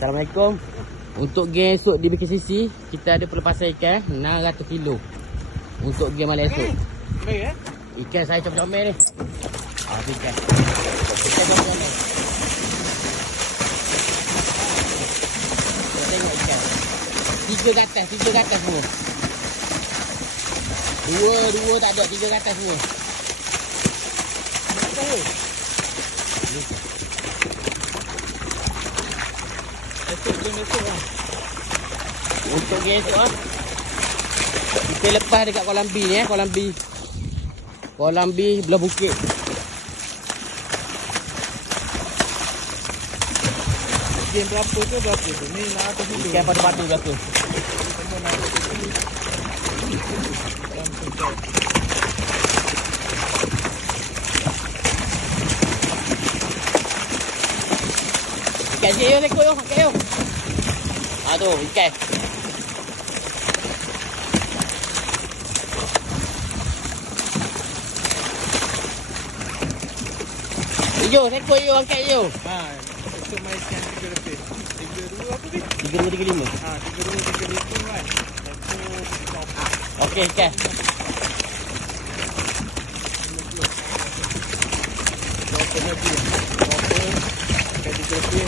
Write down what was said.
Assalamualaikum. Untuk game esok di BKCC, kita ada pelepasan ikan 600 kilo. Untuk game malam esok. Baik Ikan saya comel-comel ni. Ikan. Ikan comel-comel. Tengok ikan. 3 ke atas semua. Dua tak ada, 3 ke atas semua. Untuk game esok lah. Kita lepas dekat Kolam B ni Kolam B belah bukit. Game berapa tu? Ni nak atas dulu. Ikan pada batu belakang. Ikan je lekor yo, ikan yo. Aduh, ikan. Yo, lekor yo, angkat yo. Ha, itu mai ikan 3 lebih. 32 apa ni? 3235. Ha, 32 kan. Okey, ikan. Berapa lagi? Berapa? Ikan 3 lebih.